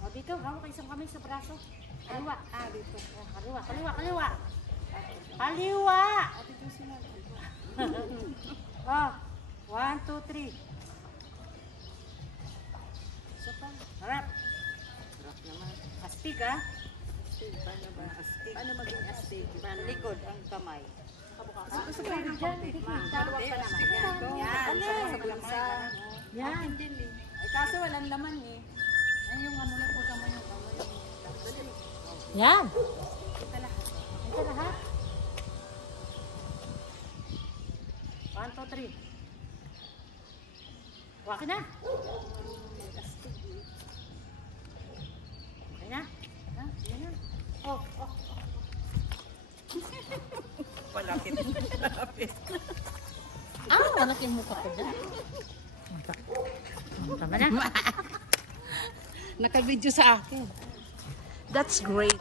O, dito, hawak isang kamay sa braso. Kaliwa. Dito. Kaliwa, kaliwa, kaliwa. Kaliwa! O, dito sila. Oh, 1, 2, 3. Isa pa. Harap. Harap naman. Astig, ha? Astig. Paano ba? Astig. Paano maging astig? Likod ang kamay. Gusto ko yung dyan. Maluwag pa naman. Yan. Yan. Ay, kaso walang laman eh. Yan yung ano na po kamay yung kamay. Yan. Ito lahat. Ito lahat. 1, 2, 3. Waki na. Okay na. Yan na. Oh. Palapit. Malaki yung mukha ko dyan. Tama na. Naka-video sa akin. That's great.